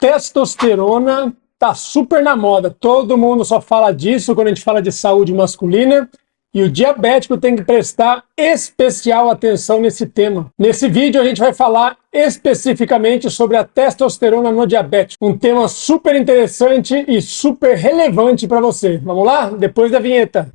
Testosterona tá super na moda, todo mundo só fala disso quando a gente fala de saúde masculina, e o diabético tem que prestar especial atenção nesse tema. Nesse vídeo a gente vai falar especificamente sobre a testosterona no diabético, um tema super interessante e super relevante para você. Vamos lá? Depois da vinheta.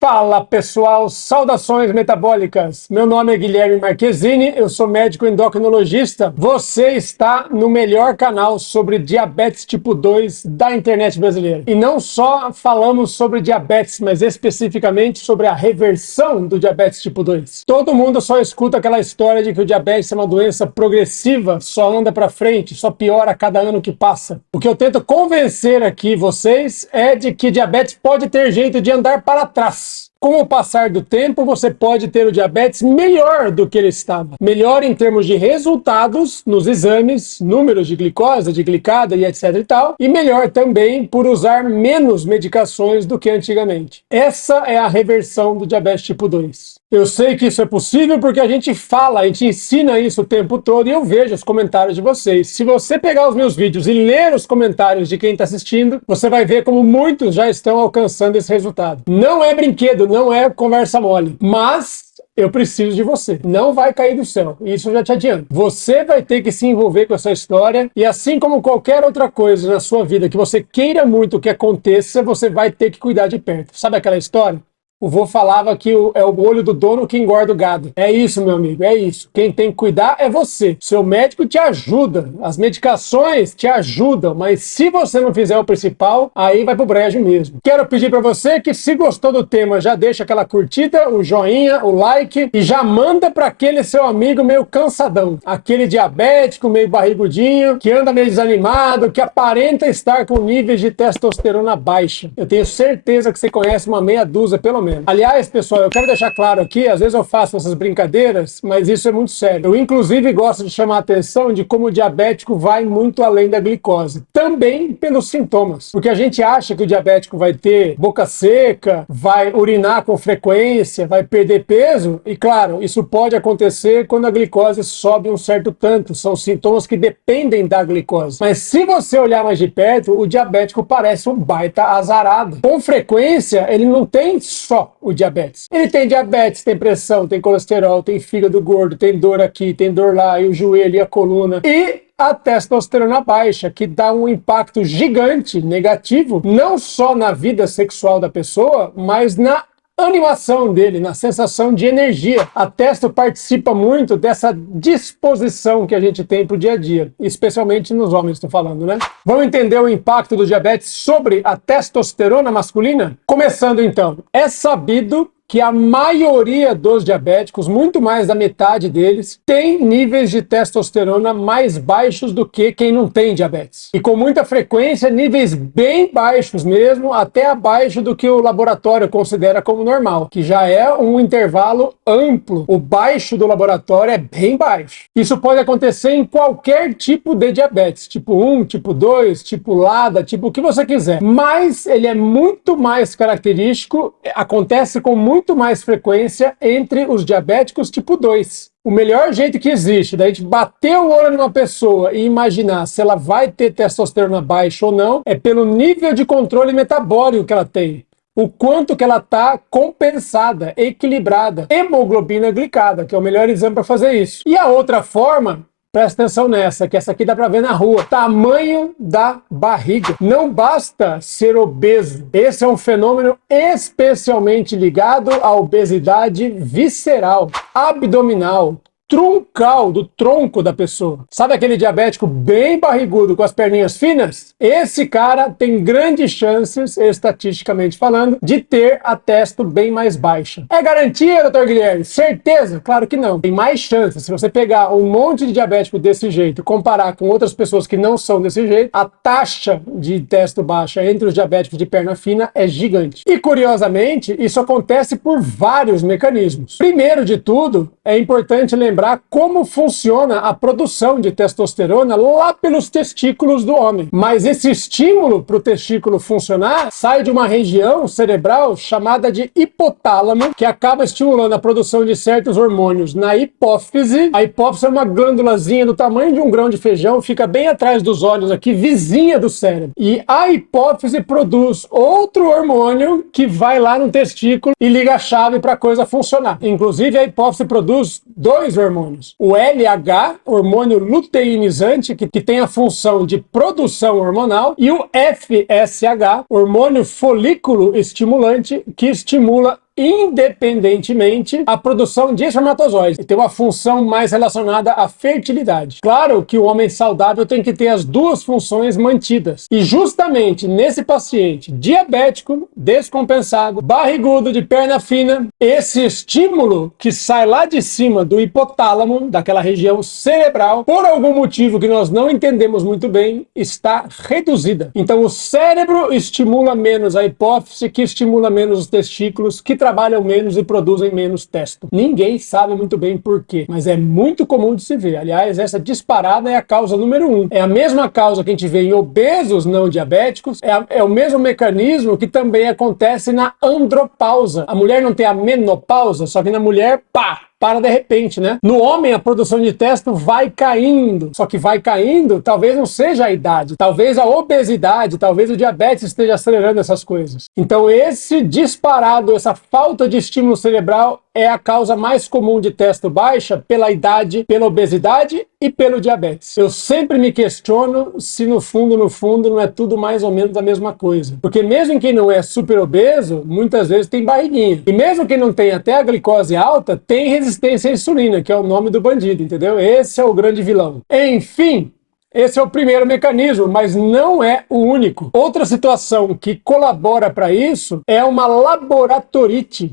Fala pessoal, saudações metabólicas, meu nome é Guilherme Marquezini, eu sou médico endocrinologista, você está no melhor canal sobre diabetes tipo 2 da internet brasileira. E não só falamos sobre diabetes, mas especificamente sobre a reversão do diabetes tipo 2. Todo mundo só escuta aquela história de que o diabetes é uma doença progressiva, só anda para frente, só piora a cada ano que passa. O que eu tento convencer aqui vocês é de que diabetes pode ter jeito de andar para trás. Com o passar do tempo, você pode ter o diabetes melhor do que ele estava. Melhor em termos de resultados nos exames, números de glicose, de glicada e etc e tal. E melhor também por usar menos medicações do que antigamente. Essa é a reversão do diabetes tipo 2. Eu sei que isso é possível porque a gente fala, a gente ensina isso o tempo todo e eu vejo os comentários de vocês. Se você pegar os meus vídeos e ler os comentários de quem está assistindo, você vai ver como muitos já estão alcançando esse resultado. Não é brinquedo, não é conversa mole, mas eu preciso de você. Não vai cair do céu. Isso eu já te adianto. Você vai ter que se envolver com essa história e assim como qualquer outra coisa na sua vida que você queira muito que aconteça, você vai ter que cuidar de perto. Sabe aquela história? O vô falava que é o olho do dono que engorda o gado. É isso, meu amigo, é isso. Quem tem que cuidar é você. Seu médico te ajuda, as medicações te ajudam, mas se você não fizer o principal, aí vai pro brejo mesmo. Quero pedir para você que, se gostou do tema, já deixa aquela curtida, o joinha, o like e já manda para aquele seu amigo meio cansadão, aquele diabético, meio barrigudinho, que anda meio desanimado, que aparenta estar com níveis de testosterona baixa. Eu tenho certeza que você conhece uma meia dúzia, pelo menos. Aliás, pessoal, eu quero deixar claro aqui, às vezes eu faço essas brincadeiras, mas isso é muito sério. Eu, inclusive, gosto de chamar a atenção de como o diabético vai muito além da glicose. Também pelos sintomas. Porque a gente acha que o diabético vai ter boca seca, vai urinar com frequência, vai perder peso, e claro, isso pode acontecer quando a glicose sobe um certo tanto. São sintomas que dependem da glicose. Mas se você olhar mais de perto, o diabético parece um baita azarado. Com frequência, ele não tem só o diabetes. Ele tem diabetes, tem pressão, tem colesterol, tem fígado gordo, tem dor aqui, tem dor lá, e o joelho e a coluna. E a testosterona baixa, que dá um impacto gigante, negativo, não só na vida sexual da pessoa, mas na animação dele, na sensação de energia. A testo participa muito dessa disposição que a gente tem pro dia a dia, especialmente nos homens, estou falando, né? Vamos entender o impacto do diabetes sobre a testosterona masculina? Começando então, é sabido que a maioria dos diabéticos, muito mais da metade deles, tem níveis de testosterona mais baixos do que quem não tem diabetes. E com muita frequência, níveis bem baixos mesmo, até abaixo do que o laboratório considera como normal, que já é um intervalo amplo. O baixo do laboratório é bem baixo. Isso pode acontecer em qualquer tipo de diabetes, tipo 1, tipo 2, tipo LADA, tipo o que você quiser. Mas ele é muito mais característico, acontece com muito mais frequência entre os diabéticos tipo 2. O melhor jeito que existe da gente bater o olho numa pessoa e imaginar se ela vai ter testosterona baixa ou não é pelo nível de controle metabólico que ela tem. O quanto que ela está compensada, equilibrada. Hemoglobina glicada, que é o melhor exame para fazer isso. E a outra forma, presta atenção nessa, que essa aqui dá para ver na rua. Tamanho da barriga. Não basta ser obeso. Esse é um fenômeno especialmente ligado à obesidade visceral, abdominal, truncal, do tronco da pessoa. Sabe aquele diabético bem barrigudo com as perninhas finas? Esse cara tem grandes chances, estatisticamente falando, de ter a testo bem mais baixa. É garantia, doutor Guilherme? Certeza? Claro que não. Tem mais chances. Se você pegar um monte de diabético desse jeito e comparar com outras pessoas que não são desse jeito, a taxa de testo baixa entre os diabéticos de perna fina é gigante. E, curiosamente, isso acontece por vários mecanismos. Primeiro de tudo, é importante lembrar lembrar como funciona a produção de testosterona lá pelos testículos do homem. Mas esse estímulo para o testículo funcionar sai de uma região cerebral chamada de hipotálamo, que acaba estimulando a produção de certos hormônios na hipófise. A hipófise é uma glândulazinha do tamanho de um grão de feijão, fica bem atrás dos olhos aqui, vizinha do cérebro. E a hipófise produz outro hormônio que vai lá no testículo e liga a chave para a coisa funcionar. Inclusive, a hipófise produz dois hormônios. O LH, hormônio luteinizante, que tem a função de produção hormonal, e o FSH, hormônio folículo estimulante, que estimula independentemente a produção de espermatozoides e tem uma função mais relacionada à fertilidade. Claro que o homem saudável tem que ter as duas funções mantidas. E justamente nesse paciente diabético, descompensado, barrigudo, de perna fina, esse estímulo que sai lá de cima do hipotálamo, daquela região cerebral, por algum motivo que nós não entendemos muito bem, está reduzida. Então o cérebro estimula menos a hipófise, que estimula menos os testículos, que trabalham menos e produzem menos testo. Ninguém sabe muito bem por quê, mas é muito comum de se ver. Aliás, essa disparada é a causa número 1. É a mesma causa que a gente vê em obesos não diabéticos, é o mesmo mecanismo que também acontece na andropausa. A mulher não tem a menopausa, só que na mulher, pá! Para de repente, né? No homem, a produção de testo vai caindo. Só que vai caindo, talvez não seja a idade, talvez a obesidade, talvez o diabetes esteja acelerando essas coisas. Então, esse disparado, essa falta de estímulo cerebral é a causa mais comum de testo baixa pela idade, pela obesidade e pelo diabetes. Eu sempre me questiono se no fundo não é tudo mais ou menos a mesma coisa. Porque mesmo quem não é super obeso, muitas vezes tem barriguinha. E mesmo quem não tem até a glicose alta, tem resistência à insulina, que é o nome do bandido, entendeu? Esse é o grande vilão. Enfim, esse é o primeiro mecanismo, mas não é o único. Outra situação que colabora para isso é uma laboratorite.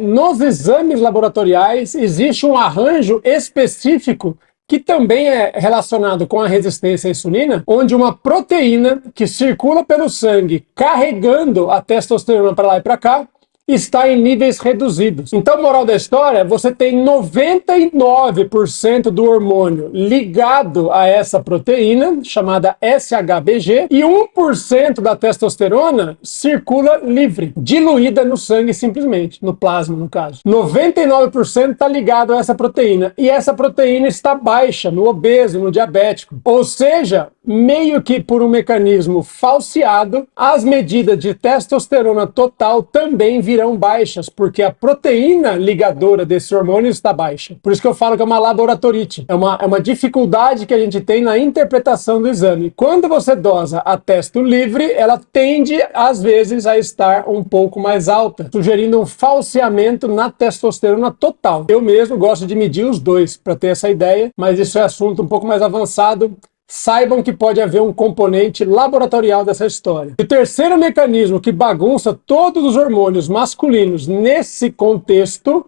Nos exames laboratoriais existe um arranjo específico que também é relacionado com a resistência à insulina, onde uma proteína que circula pelo sangue carregando a testosterona para lá e para cá, está em níveis reduzidos. Então, moral da história, você tem 99% do hormônio ligado a essa proteína, chamada SHBG, e 1% da testosterona circula livre, diluída no sangue simplesmente, no plasma, no caso. 99% está ligado a essa proteína, e essa proteína está baixa no obeso, no diabético. Ou seja, meio que por um mecanismo falseado, as medidas de testosterona total também virão baixas, porque a proteína ligadora desse hormônio está baixa. Por isso que eu falo que é uma laboratorite. É uma dificuldade que a gente tem na interpretação do exame. Quando você dosa a testo livre, ela tende, às vezes, a estar um pouco mais alta, sugerindo um falseamento na testosterona total. Eu mesmo gosto de medir os dois para ter essa ideia, mas isso é assunto um pouco mais avançado. Saibam que pode haver um componente laboratorial dessa história. E o terceiro mecanismo que bagunça todos os hormônios masculinos nesse contexto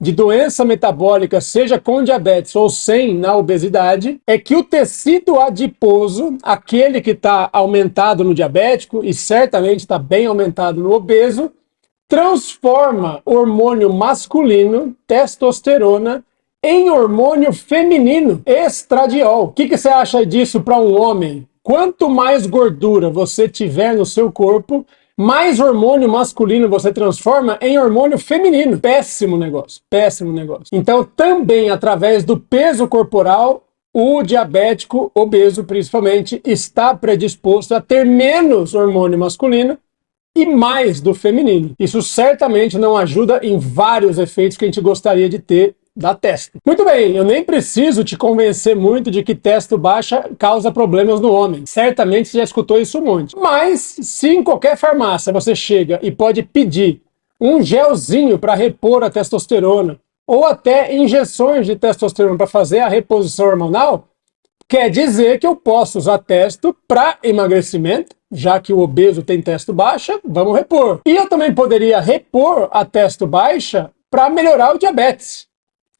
de doença metabólica, seja com diabetes ou sem na obesidade, é que o tecido adiposo, aquele que está aumentado no diabético e certamente está bem aumentado no obeso, transforma hormônio masculino, testosterona, em hormônio feminino, estradiol. O que você acha disso para um homem? Quanto mais gordura você tiver no seu corpo, mais hormônio masculino você transforma em hormônio feminino. Péssimo negócio, péssimo negócio. Então, também através do peso corporal, o diabético, obeso principalmente, está predisposto a ter menos hormônio masculino e mais do feminino. Isso certamente não ajuda em vários efeitos que a gente gostaria de ter da testo. Muito bem, eu nem preciso te convencer muito de que testo baixa causa problemas no homem. Certamente você já escutou isso um monte. Mas, se em qualquer farmácia você chega e pode pedir um gelzinho para repor a testosterona, ou até injeções de testosterona para fazer a reposição hormonal, quer dizer que eu posso usar testo para emagrecimento, já que o obeso tem testo baixa, vamos repor. E eu também poderia repor a testo baixa para melhorar o diabetes.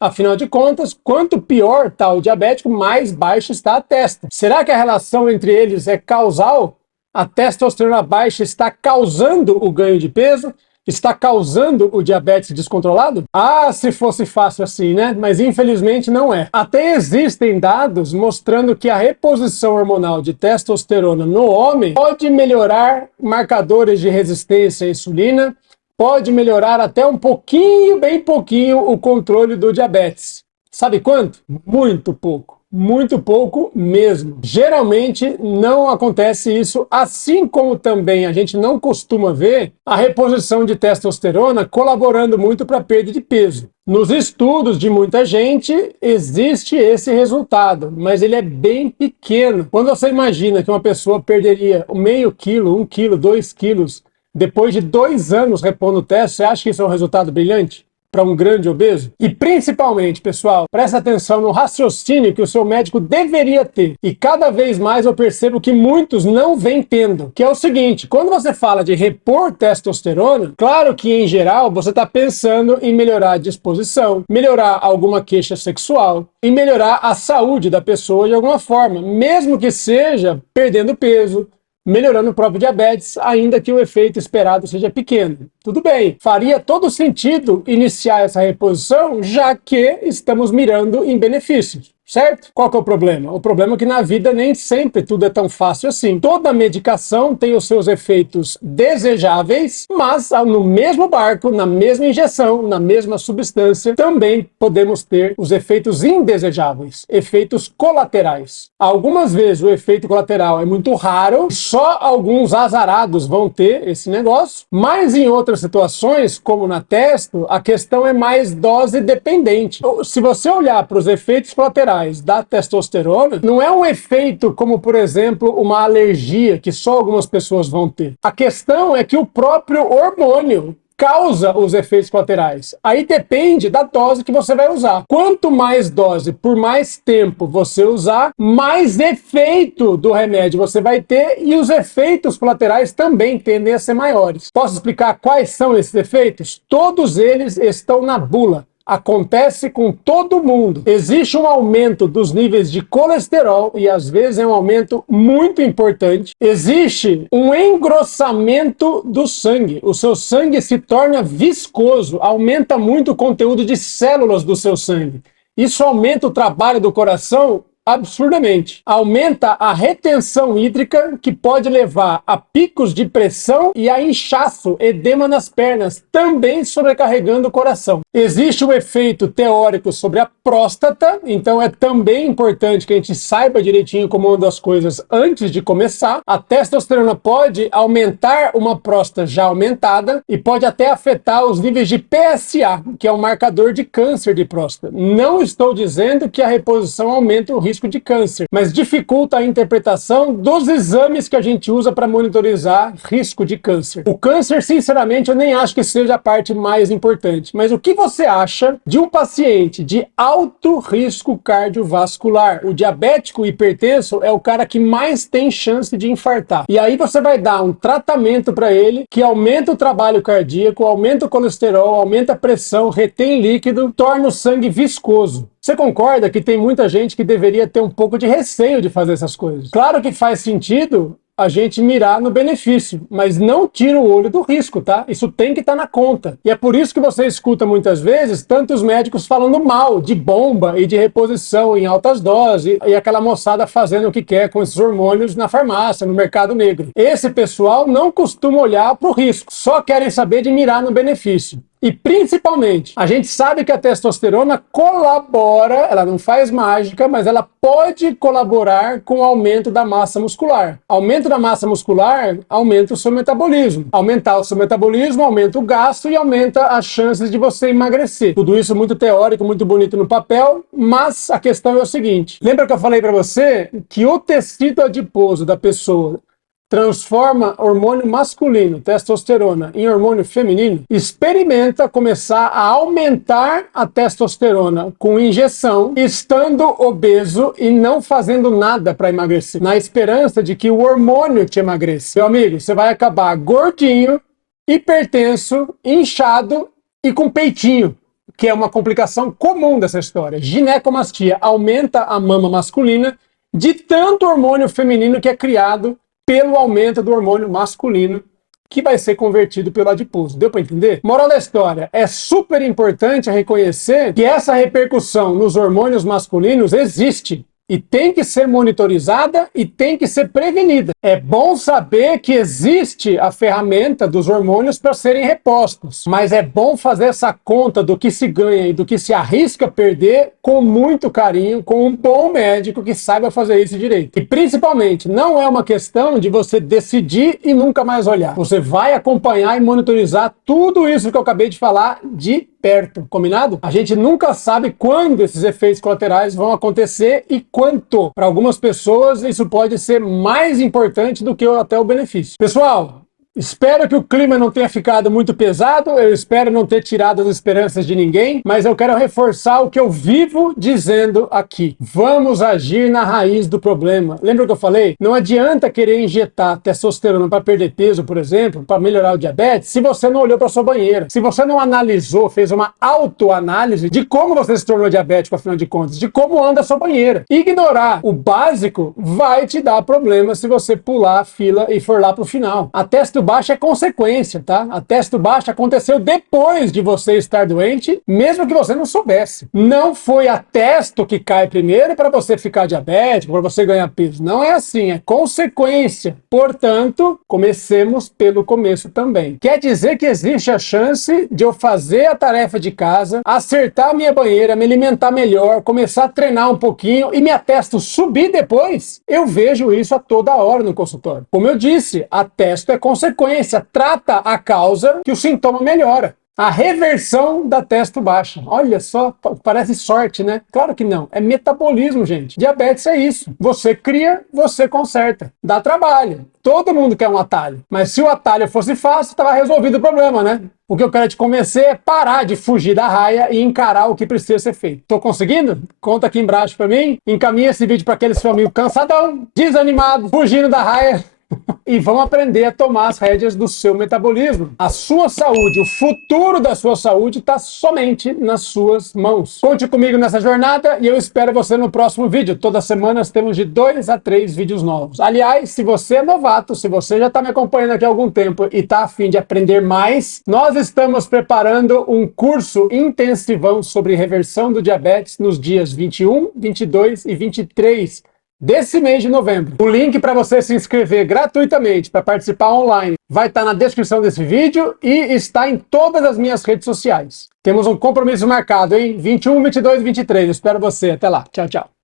Afinal de contas, quanto pior está o diabético, mais baixa está a testo. Será que a relação entre eles é causal? A testosterona baixa está causando o ganho de peso? está causando o diabetes descontrolado? Ah, se fosse fácil assim, né? Mas infelizmente não é. Até existem dados mostrando que a reposição hormonal de testosterona no homem pode melhorar marcadores de resistência à insulina, pode melhorar até um pouquinho, bem pouquinho, o controle do diabetes. Sabe quanto? Muito pouco. Muito pouco mesmo. Geralmente não acontece isso, assim como também a gente não costuma ver a reposição de testosterona colaborando muito para a perda de peso. Nos estudos de muita gente existe esse resultado, mas ele é bem pequeno. Quando você imagina que uma pessoa perderia meio quilo, 1 quilo, 2 quilos, depois de 2 anos repondo o testo, você acha que isso é um resultado brilhante para um grande obeso? E principalmente, pessoal, presta atenção no raciocínio que o seu médico deveria ter. E cada vez mais eu percebo que muitos não vêm tendo, que é o seguinte: quando você fala de repor testosterona, claro que em geral você está pensando em melhorar a disposição, melhorar alguma queixa sexual e melhorar a saúde da pessoa de alguma forma, mesmo que seja perdendo peso, melhorando o próprio diabetes, ainda que o efeito esperado seja pequeno. Tudo bem, faria todo sentido iniciar essa reposição, já que estamos mirando em benefícios. Certo? Qual que é o problema? O problema é que na vida nem sempre tudo é tão fácil assim. Toda medicação tem os seus efeitos desejáveis, mas no mesmo barco, na mesma injeção, na mesma substância, também podemos ter os efeitos indesejáveis, efeitos colaterais. Algumas vezes o efeito colateral é muito raro, só alguns azarados vão ter esse negócio, mas em outras situações, como na testo, a questão é mais dose dependente. Se você olhar para os efeitos colaterais da testosterona, não é um efeito como, por exemplo, uma alergia que só algumas pessoas vão ter. A questão é que o próprio hormônio causa os efeitos colaterais. Aí depende da dose que você vai usar. Quanto mais dose, por mais tempo você usar, mais efeito do remédio você vai ter e os efeitos colaterais também tendem a ser maiores. Posso explicar quais são esses efeitos? Todos eles estão na bula. Acontece com todo mundo. Existe um aumento dos níveis de colesterol e às vezes é um aumento muito importante. Existe um engrossamento do sangue. O seu sangue se torna viscoso, aumenta muito o conteúdo de células do seu sangue. Isso aumenta o trabalho do coração absurdamente. Aumenta a retenção hídrica, que pode levar a picos de pressão e a inchaço, edema nas pernas, também sobrecarregando o coração. Existe um efeito teórico sobre a próstata, então é também importante que a gente saiba direitinho como andam as coisas antes de começar. A testosterona pode aumentar uma próstata já aumentada e pode até afetar os níveis de PSA, que é um marcador de câncer de próstata. Não estou dizendo que a reposição aumenta o risco de câncer, mas dificulta a interpretação dos exames que a gente usa para monitorizar risco de câncer. O câncer, sinceramente, eu nem acho que seja a parte mais importante, mas o que você acha de um paciente de alto risco cardiovascular? O diabético hipertenso é o cara que mais tem chance de infartar. E aí você vai dar um tratamento para ele que aumenta o trabalho cardíaco, aumenta o colesterol, aumenta a pressão, retém líquido, torna o sangue viscoso. Você concorda que tem muita gente que deveria ter um pouco de receio de fazer essas coisas? Claro que faz sentido a gente mirar no benefício, mas não tira o olho do risco, tá? Isso tem que estar na conta. E é por isso que você escuta muitas vezes tantos médicos falando mal de bomba e de reposição em altas doses e aquela moçada fazendo o que quer com esses hormônios na farmácia, no mercado negro. Esse pessoal não costuma olhar para o risco, só querem saber de mirar no benefício. E principalmente, a gente sabe que a testosterona colabora, ela não faz mágica, mas ela pode colaborar com o aumento da massa muscular. Aumento da massa muscular aumenta o seu metabolismo. Aumentar o seu metabolismo aumenta o gasto e aumenta as chances de você emagrecer. Tudo isso muito teórico, muito bonito no papel, mas a questão é o seguinte: lembra que eu falei para você que o tecido adiposo da pessoa transforma hormônio masculino, testosterona, em hormônio feminino? Experimenta começar a aumentar a testosterona com injeção, estando obeso e não fazendo nada para emagrecer, na esperança de que o hormônio te emagreça. Meu amigo, você vai acabar gordinho, hipertenso, inchado e com peitinho, que é uma complicação comum dessa história. Ginecomastia aumenta a mama masculina de tanto hormônio feminino que é criado pelo aumento do hormônio masculino que vai ser convertido pelo adiposo. Deu para entender? Moral da história, é super importante reconhecer que essa repercussão nos hormônios masculinos existe. E tem que ser monitorizada e tem que ser prevenida. É bom saber que existe a ferramenta dos hormônios para serem repostos, mas é bom fazer essa conta do que se ganha e do que se arrisca perder com muito carinho, com um bom médico que saiba fazer isso direito. E principalmente, não é uma questão de você decidir e nunca mais olhar. Você vai acompanhar e monitorizar tudo isso que eu acabei de falar de perto, combinado? A gente nunca sabe quando esses efeitos colaterais vão acontecer e quanto. Para algumas pessoas, isso pode ser mais importante do que até o benefício. Pessoal, espero que o clima não tenha ficado muito pesado, eu espero não ter tirado as esperanças de ninguém, mas eu quero reforçar o que eu vivo dizendo aqui. Vamos agir na raiz do problema. Lembra que eu falei? Não adianta querer injetar testosterona para perder peso, por exemplo, para melhorar o diabetes, se você não olhou para sua banheira, se você não analisou, fez uma autoanálise de como você se tornou diabético, afinal de contas, de como anda a sua banheira. Ignorar o básico vai te dar problema se você pular a fila e for lá para o final. A testo baixa é consequência, tá? A testo baixa aconteceu depois de você estar doente, mesmo que você não soubesse. Não foi a testo que cai primeiro para você ficar diabético, para você ganhar peso. Não é assim, é consequência. Portanto, comecemos pelo começo também. Quer dizer que existe a chance de eu fazer a tarefa de casa, acertar a minha banheira, me alimentar melhor, começar a treinar um pouquinho e minha testo subir depois? Eu vejo isso a toda hora no consultório. Como eu disse, a testo é consequência, trata a causa que o sintoma melhora. A reversão da testo baixa. Olha só, parece sorte, né? Claro que não. É metabolismo, gente. Diabetes é isso. Você cria, você conserta. Dá trabalho. Todo mundo quer um atalho. Mas se o atalho fosse fácil, estava resolvido o problema, né? O que eu quero te convencer é parar de fugir da raia e encarar o que precisa ser feito. Tô conseguindo? Conta aqui embaixo pra mim. Encaminha esse vídeo para aquele seu amigo cansadão, desanimado, fugindo da raia. E vão aprender a tomar as rédeas do seu metabolismo. A sua saúde, o futuro da sua saúde está somente nas suas mãos. Conte comigo nessa jornada e eu espero você no próximo vídeo. Toda semana nós temos de 2 a 3 vídeos novos. Aliás, se você é novato, se você já está me acompanhando aqui há algum tempo e está a fim de aprender mais, nós estamos preparando um curso intensivão sobre reversão do diabetes nos dias 21, 22 e 23 desse mês de novembro. O link para você se inscrever gratuitamente para participar online vai estar na descrição desse vídeo e está em todas as minhas redes sociais. Temos um compromisso marcado, hein? 21, 22 e 23. Eu espero você. Até lá. Tchau, tchau.